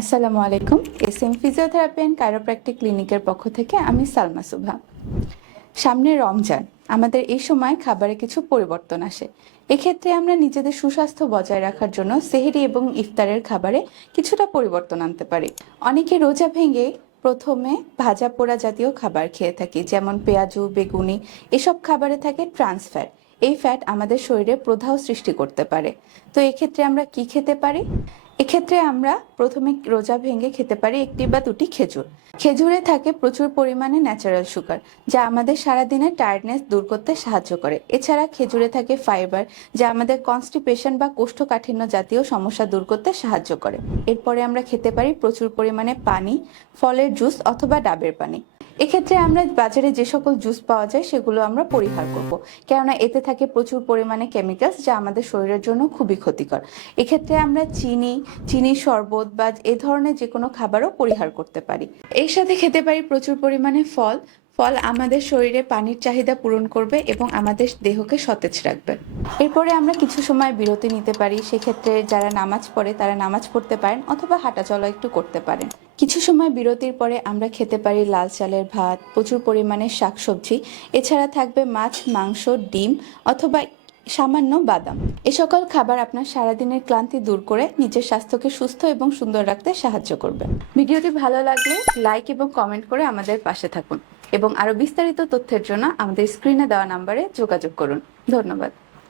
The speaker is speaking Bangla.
আসসালামু আলাইকুম। এসএম ফিজিওথেরাপি অ্যান্ড কাইরোপ্র্যাকটিক ক্লিনিকের পক্ষ থেকে আমি সালমা সুভা। সামনে রমজান, আমাদের এই সময় খাবারে কিছু পরিবর্তন আসে। এক্ষেত্রে আমরা নিজেদের সুস্বাস্থ্য বজায় রাখার জন্য সেহরি এবং ইফতারের খাবারে কিছুটা পরিবর্তন আনতে পারি। অনেকে রোজা ভেঙে প্রথমে ভাজা পোড়া জাতীয় খাবার খেয়ে থাকি, যেমন পেঁয়াজু, বেগুনি। এসব খাবারে থাকে ট্রান্স ফ্যাট। এই ফ্যাট আমাদের শরীরে প্রদাহ সৃষ্টি করতে পারে। তো এক্ষেত্রে আমরা কি খেতে পারি? এক্ষেত্রে আমরা প্রথমে রোজা ভেঙে খেতে পারি একটি বা দুটি খেজুর। খেজুরে থাকে প্রচুর পরিমাণে ন্যাচারাল সুগার, যা আমাদের সারাদিনের টায়ার্ডনেস দূর করতে সাহায্য করে। এছাড়া খেজুরে থাকে ফাইবার, যা আমাদের কনস্টিপেশন বা কোষ্ঠকাঠিন্য জাতীয় সমস্যা দূর করতে সাহায্য করে। এরপরে আমরা খেতে পারি প্রচুর পরিমাণে পানি, ফলের জুস অথবা ডাবের পানি। এক্ষেত্রে আমরা বাজারে যে সকল জুস পাওয়া যায় সেগুলো আমরা পরিহার করব, কেননা এতে থাকে প্রচুর পরিমাণে কেমিক্যালস, যা আমাদের শরীরের জন্য খুবই ক্ষতিকর। এক্ষেত্রে আমরা চিনির শরবত বা এ ধরনের যে কোনো খাবারও পরিহার করতে পারি। এর সাথে খেতে পারি প্রচুর পরিমাণে ফল। ফল আমাদের শরীরে পানির চাহিদা পূরণ করবে এবং আমাদের দেহকে সতেজ রাখবে। এরপরে আমরা কিছু সময় বিরতি নিতে পারি। সেক্ষেত্রে যারা নামাজ পড়ে তারা নামাজ পড়তে পারেন অথবা হাঁটাচলা একটু করতে পারেন। কিছু সময় বিরতির পরে আমরা খেতে পারি লাল চালের ভাত, প্রচুর পরিমাণে শাকসবজি। এছাড়া থাকবে মাছ, মাংস, ডিম অথবা সামান্য বাদাম। এ সকল খাবার আপনার সারাদিনের ক্লান্তি দূর করে নিজের স্বাস্থ্যকে সুস্থ এবং সুন্দর রাখতে সাহায্য করবে। ভিডিওটি ভালো লাগলে লাইক এবং কমেন্ট করে আমাদের পাশে থাকুন এবং আরো বিস্তারিত তথ্যের জন্য আমাদের স্ক্রিনে দেওয়া নম্বরে যোগাযোগ করুন। ধন্যবাদ।